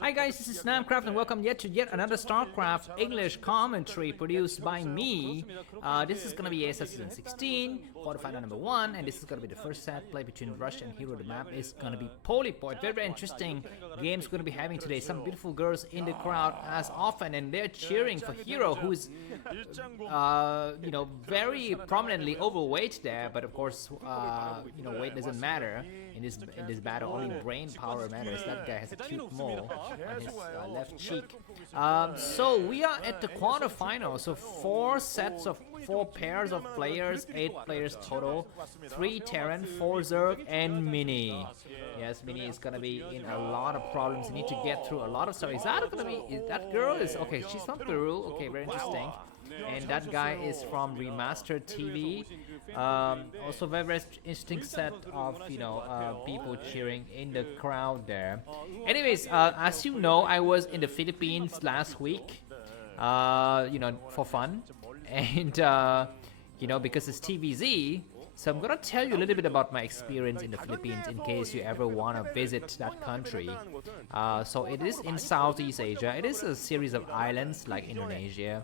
Hi guys, this is Snamcraft and welcome to yet another StarCraft English commentary produced by me. This is gonna be ASL Season 16, quarterfinal number 1, and this is gonna be the first set play between Rush and Hero. The map is gonna be Polyport. Very, very interesting games gonna be having today. Some beautiful girls in the crowd as often, and they're cheering for Hero, who's very prominently overweight there. But of course, weight doesn't matter in this battle. Only brain power matters. That guy has a cute mole on his left cheek. So we are at the quarterfinal. So four pairs of players, 8 players total, 3 Terran, 4 Zerg, and Mini. Yes, Mini is gonna be in a lot of problems. You need to get through a lot of stuff. Is that girl is okay? She's from Peru. Okay, very interesting. And that guy is from Remastered TV. Also very, very interesting set of people cheering in the crowd there. Anyways, as you know, I was in the Philippines last week, for fun, and because it's TVZ. So I'm gonna tell you a little bit about my experience in the Philippines in case you ever wanna visit that country. So it is in Southeast Asia. It is a series of islands like Indonesia.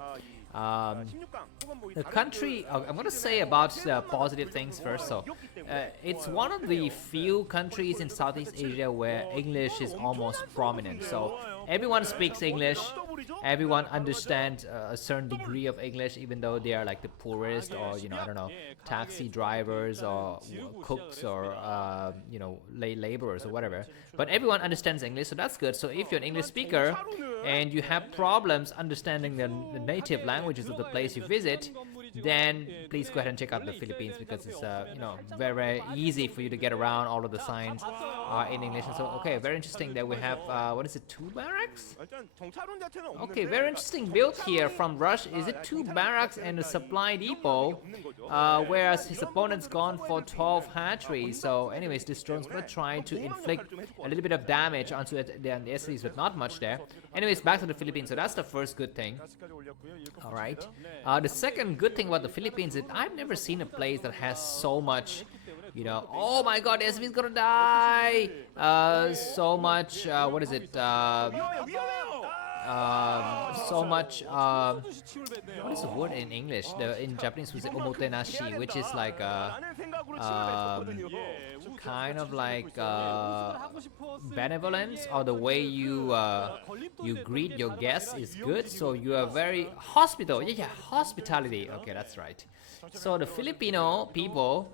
The country, I'm gonna say about the positive things first. So it's one of the few countries in Southeast Asia where English is almost prominent. So everyone speaks English. Everyone understands a certain degree of English, even though they are like the poorest, or taxi drivers or cooks or laborers or whatever. But everyone understands English, so that's good. So if you're an English speaker and you have problems understanding the native languages of the place you visit, then please go ahead and check out the Philippines, because it's very, very easy for you to get around. All of the signs are in English. And so okay, very interesting that we have 2 barracks? Okay, very interesting build here from Rush. Is it 2 barracks and a supply depot, whereas his opponent's gone for 12 hatcheries. So anyways, this drone's gonna try to inflict a little bit of damage onto the SCs, but not much there. Anyways, back to the Philippines. So that's the first good thing. Alright. The second good thing about the Philippines is I've never seen a place that has so much, oh my god, SV's gonna die! So much, what is it? So much, what is the word in English? In Japanese we say omotenashi, which is like kind of like benevolence, or the way you greet your guests is good. So you are very hospitality. Okay, that's right. So the Filipino people.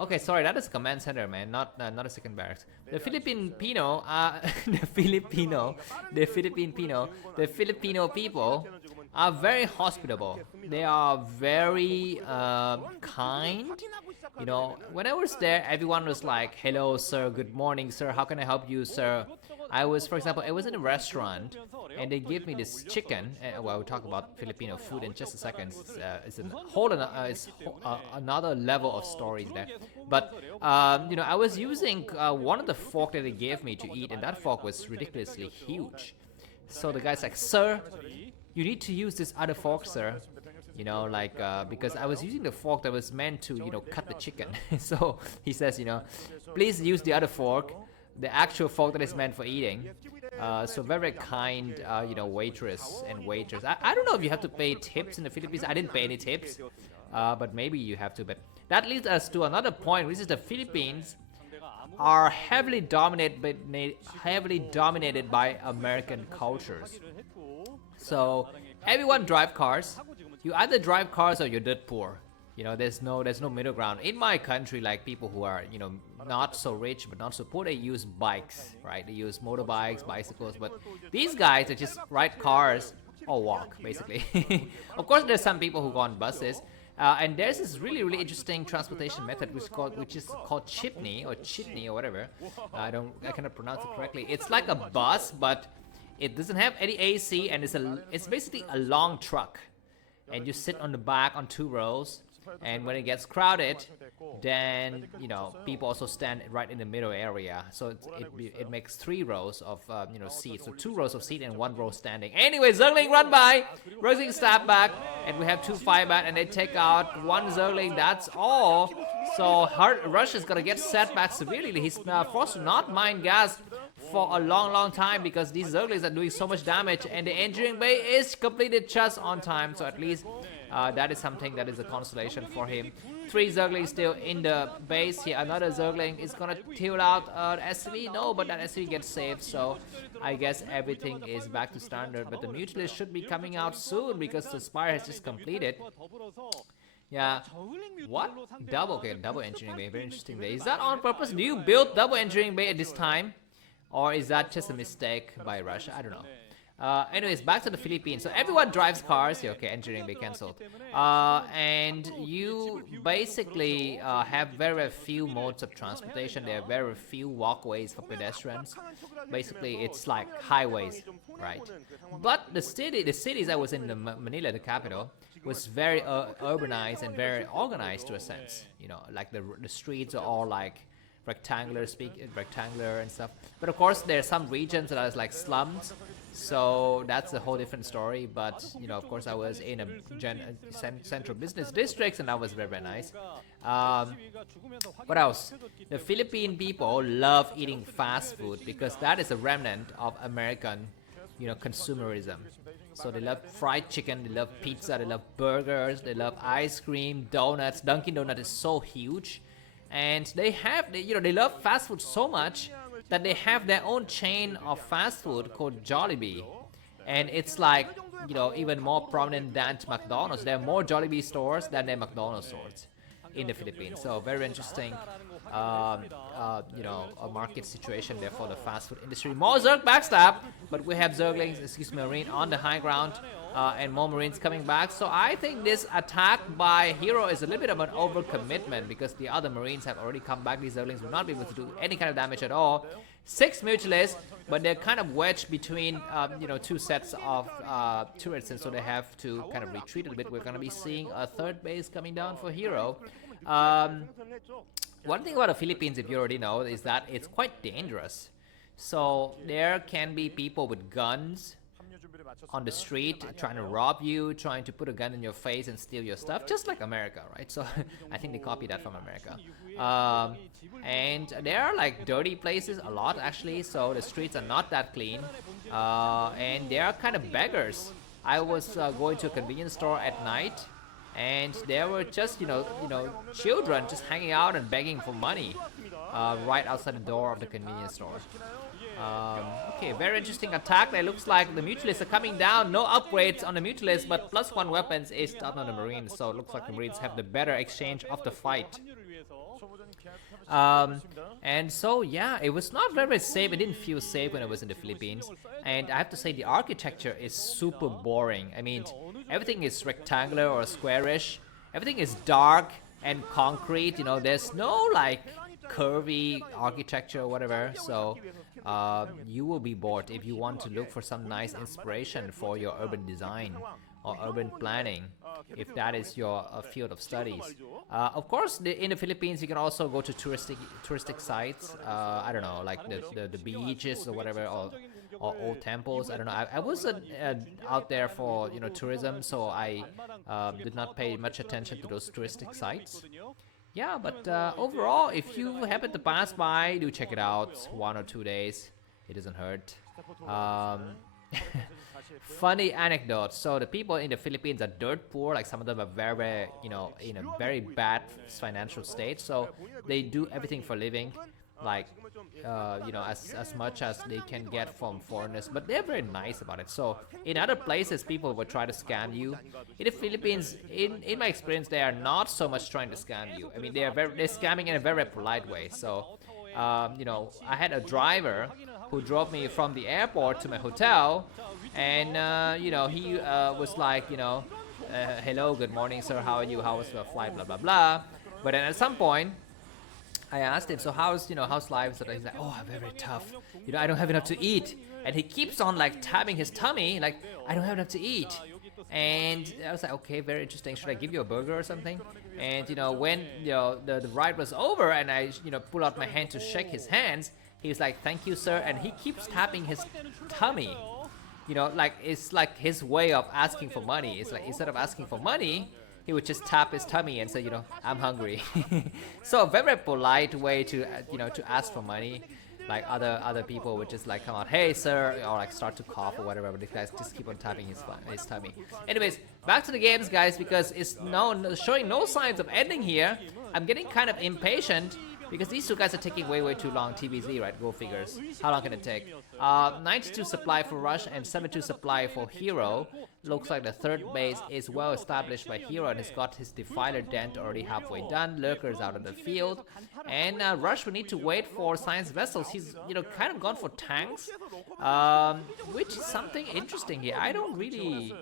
Okay, sorry, that is command center, man, not a second barracks. The Filipino people are very hospitable. They are very kind. When I was there, everyone was like, "Hello, sir. Good morning, sir. How can I help you, sir?" For example, I was in a restaurant and they gave me this chicken. We'll talk about Filipino food in just a second. It's another level of stories there. But I was using one of the fork that they gave me to eat, and that fork was ridiculously huge. So the guy's like, "Sir, you need to use this other fork, sir." Because I was using the fork that was meant to, cut the chicken. So he says, "Please use the other fork, the actual fork that is meant for eating." So very kind, waitress and waiters. I don't know if you have to pay tips in the Philippines. I didn't pay any tips, but maybe you have to. But that leads us to another point, which is the Philippines are heavily dominated by American cultures. So everyone drive cars. You either drive cars or you're dirt poor. There's no middle ground. In my country, like people who are, not so rich but not so poor, they use bikes, right? They use motorbikes, bicycles, but these guys, they just ride cars or walk, basically. Of course, there's some people who go on buses. And there's this really, really interesting transportation method which is called chipney or whatever. I cannot pronounce it correctly. It's like a bus, but it doesn't have any AC, and it's basically a long truck. And you sit on the back on 2 rows, and when it gets crowded, then people also stand right in the middle area. So it makes 3 rows of seats. So 2 rows of seat and 1 row standing. Anyway, Zergling run by, Zergling stab back, and we have 2 firebat, and they take out 1 Zergling. That's all. So Rush is gonna get set back severely. He's forced to not mine gas for a long time because these Zerglings are doing so much damage, and the engineering bay is completed just on time. So at least that is something that is a consolation for him. 3 Zerglings still in the base here. Another Zergling is gonna tilt out SCV. No, but that SCV gets saved. So I guess everything is back to standard. But the Mutualist should be coming out soon because the Spire has just completed. Yeah. What? Okay, double engineering bay. Very interesting bay. Is that on purpose? Do you build double engineering bay at this time? Or is that just a mistake by Russia? I don't know. Anyways, back to the Philippines. So everyone drives cars. Yeah, okay, engineering bay cancelled. And you basically have very few modes of transportation. There are very few walkways for pedestrians. Basically, it's like highways, right? But the cities I was in, Manila, the capital, was very urbanized and very organized to a sense. You know, like the streets are all like rectangular and stuff. But of course, there are some regions that are like slums. So that's a whole different story. But you know, of course, I was in a central business districts, and that was very nice. What else? The Philippine people love eating fast food because that is a remnant of American, you know, consumerism. So they love fried chicken, they love pizza, they love burgers, they love ice cream, donuts. Dunkin' Donut is so huge, and they love fast food so much that they have their own chain of fast food called Jollibee, and it's like, you know, even more prominent than McDonald's. There are more Jollibee stores than there are McDonald's stores in the Philippines. So very interesting, you know, a market situation there for the fast food industry. More Zerg backstab, but we have Zerglings, Marine on the high ground, and more Marines coming back. So I think this attack by Hero is a little bit of an overcommitment because the other Marines have already come back. These Zerglings will not be able to do any kind of damage at all. 6 Mutualists, but they're kind of wedged between, you know, 2 sets of turrets, and so they have to kind of retreat a bit. We're going to be seeing a 3rd base coming down for Hero. One thing about the Philippines, if you already know, is that it's quite dangerous. So there can be people with guns on the street trying to rob you, trying to put a gun in your face and steal your stuff, just like America, right? So I think they copied that from America. And there are like dirty places a lot actually, so the streets are not that clean, and they are kind of beggars. I was going to a convenience store at night, and there were just you know children just hanging out and begging for money right outside the door of the convenience store. Okay, very interesting attack. It looks like the Mutualists are coming down. No upgrades on the Mutualists, but +1 weapons is done on the Marines. So it looks like the Marines have the better exchange of the fight. And so yeah, it was not very safe. It didn't feel safe when I was in the Philippines, and I have to say the architecture is super boring. I mean, everything is rectangular or squarish. Everything is dark and concrete. You know, there's no like curvy architecture or whatever. So you will be bored if you want to look for some nice inspiration for your urban design or urban planning, if that is your field of studies. Of course, in the Philippines, you can also go to touristic sites. I don't know, like the beaches or whatever, or old temples. I don't know. I wasn't out there for tourism, so I did not pay much attention to those touristic sites. Yeah, but overall, if you happen to pass by, do check it out. 1 or 2 days, it doesn't hurt. Funny anecdote. So the people in the Philippines are dirt poor. Like some of them are very, in a very bad financial state. So they do everything for living, like as much as they can get from foreigners. But they're very nice about it. So in other places, people will try to scam you. In the Philippines, in my experience, they are not so much trying to scam you. I mean, they're scamming in a very polite way. So I had a driver who drove me from the airport to my hotel, and he was like, hello, good morning, sir, how are you, how was your flight, blah blah blah. But then at some point I asked him, so how's life? So he's like, oh, very tough, I don't have enough to eat. And he keeps on like tapping his tummy, like, I don't have enough to eat. And I was like, okay, very interesting, should I give you a burger or something? And when the ride was over and I pull out my hand to shake his hands, he was like, thank you, sir. And he keeps tapping his tummy. Like it's like his way of asking for money. It's like instead of asking for money, he would just tap his tummy and say, I'm hungry. So a very polite way to to ask for money. like other people would just like come out, hey sir, or like start to cough or whatever, but these guys just keep on tapping his tummy. Anyways, back to the games, guys, because it's showing no signs of ending here. I'm getting kind of impatient because these two guys are taking way too long. TBZ, right? Go figures. How long can it take? 92 supply for Rush and 72 supply for Hero. Looks like the third base is well established by Hero and has got his Defiler Dent already halfway done. Lurkers out of the field. And Rush will need to wait for Science Vessels. He's, kind of gone for tanks, which is something interesting here. I don't really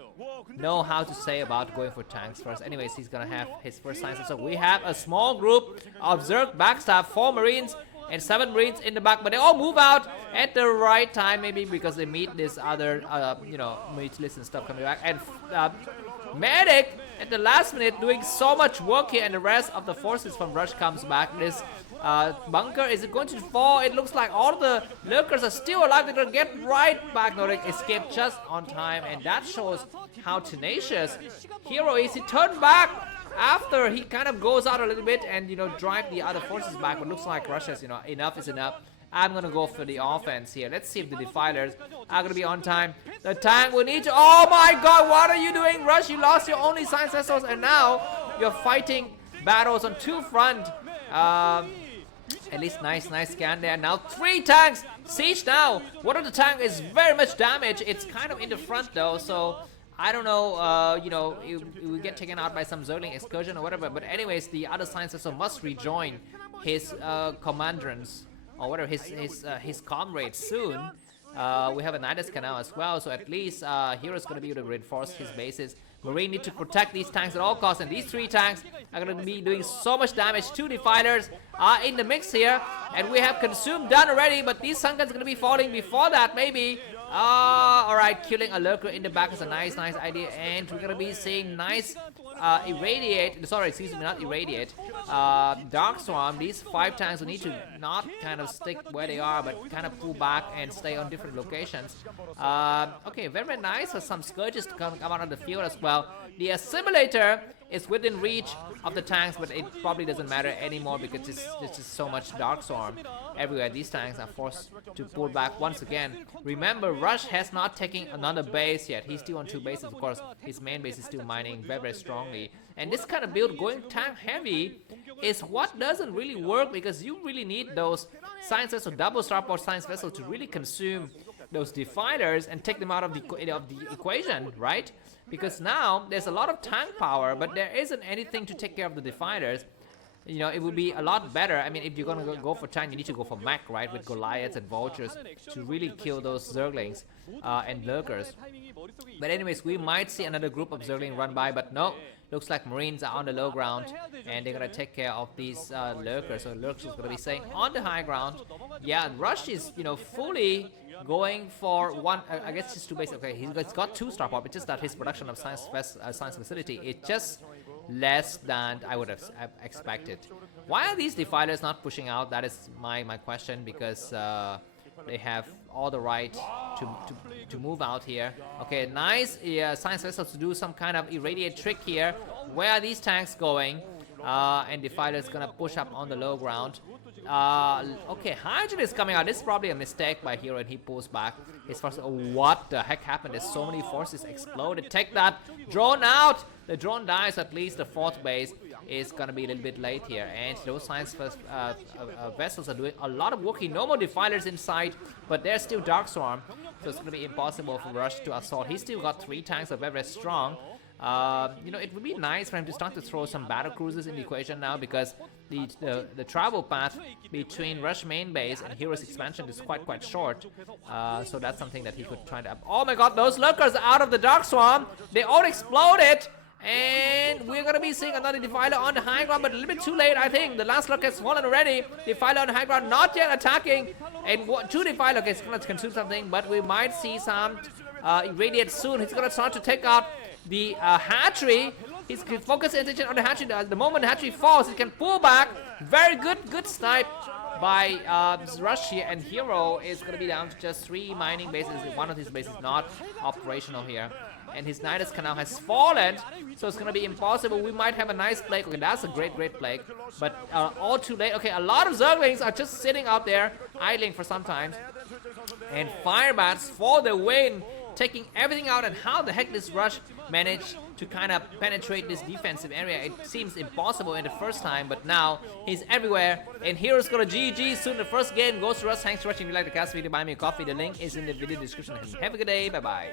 know how to say about going for tanks first. Anyways, he's gonna have his first Science Vessel. We have a small group of Zerg backstab, 4 Marines and 7 Marines in the back, but they all move out at the right time, maybe because they meet this other, Mutilist and stuff coming back. And Medic at the last minute doing so much work here, and the rest of the forces from Rush comes back. This bunker, is it going to fall? It looks like all the Lurkers are still alive. They're gonna get right back. No, they escaped just on time, and that shows how tenacious Hero is. He turned back after he kind of goes out a little bit and drive the other forces back, but looks like Russia's enough is enough. I'm gonna go for the offense here. Let's see if the Defilers are gonna be on time. The tank will need to, oh my god, what are you doing, Rush? You lost your only Science Vessels and now you're fighting battles on 2 fronts. At least nice scan there. Now 3 tanks siege now. One of the tank is very much damaged. It's kind of in the front though, so I don't know, it will get taken out by some Zergling excursion or whatever. But anyways, the other Science Vessel must rejoin his commandants or whatever, his comrades soon. We have a Nidus Canal as well, so at least Hero's gonna be able to reinforce his bases. Marine need to protect these tanks at all costs, and these 3 tanks are gonna be doing so much damage. 2 Defilers are in the mix here, and we have Consume done already, but these Sun Guns are gonna be falling before that, maybe. Alright, killing a Lurker in the back is a nice idea, and we're gonna be seeing nice Irradiate, sorry, excuse me, not Irradiate, Dark Swarm. These 5 tanks will need to not kind of stick where they are, but kind of pull back and stay on different locations. Okay, very nice for some Scourges to come out of the field as well. The Assimilator is within reach of the tanks, but it probably doesn't matter anymore because there's just so much Dark Swarm everywhere. These tanks are forced to pull back once again. Remember, Rush has not taken another base yet. He's still on 2 bases, of course. His main base is still mining very strongly. And this kind of build, going tank heavy, is what doesn't really work because you really need those Science Vessel, double Starport Science Vessel to really consume those Defilers and take them out of the equation, right? Because now there's a lot of tank power, but there isn't anything to take care of the Defilers. It would be a lot better. I mean, if you're gonna go for tank, you need to go for mech, right? With Goliaths and Vultures to really kill those Zerglings and Lurkers. But anyways, we might see another group of Zergling run by, but no. Looks like Marines are on the low ground and they're gonna take care of these Lurkers. So Lurkers is gonna be staying on the high ground. Yeah, Rush is, fully going for one, I guess just 2 bases. Okay, he's got 2 Starport, but just that his production of Science Facility is just less than I would have expected. Why are these Defilers not pushing out? That is my question, because they have all the right to move out here. Okay, nice Science Vessels to do some kind of Irradiate trick here. Where are these tanks going? And Defiler's gonna push up on the low ground. Okay, Hydrogen is coming out. This is probably a mistake by Hero, and he pulls back his first. Oh, what the heck happened? There's so many forces exploded. Take that drone out. The drone dies. At least the 4th base is gonna be a little bit late here, and those Science Vessels are doing a lot of work. No more Defilers inside, but there's still Dark Swarm, so it's gonna be impossible for Rush to assault. He's still got 3 tanks that are very strong. It would be nice for him to start to throw some battle cruisers in the equation now, because the travel path between Rush main base and Hero's expansion is quite short. So that's something that he could try to. Oh my god, those Lurkers are out of the Dark Swarm. They all exploded. And we're gonna be seeing another Defiler on the high ground, but a little bit too late, I think. The last Lurker has fallen already. Defiler on the high ground, not yet attacking. And 2 Defiler is gonna consume something, but we might see some Irradiate soon. He's gonna start to take out the hatchery. He's focusing attention on the hatchery. The moment the hatchery falls, he can pull back. Very good snipe by Rush here, and Hero is gonna be down to just 3 mining bases. One of his bases not operational here. And his Nidus Canal has fallen, so it's gonna be impossible. We might have a nice plague. Okay, that's a great plague, but all too late. Okay, a lot of Zerglings are just sitting out there. idling for some time. And Firebats for the win, taking everything out. And how the heck this Rush managed to kind of penetrate this defensive area? It seems impossible in the first time, but now he's everywhere. And Heroes gonna GG soon. The first game goes to Rush. Thanks for watching. If you like the cast video, buy me a coffee. The link is in the video description. Have a good day. Bye bye.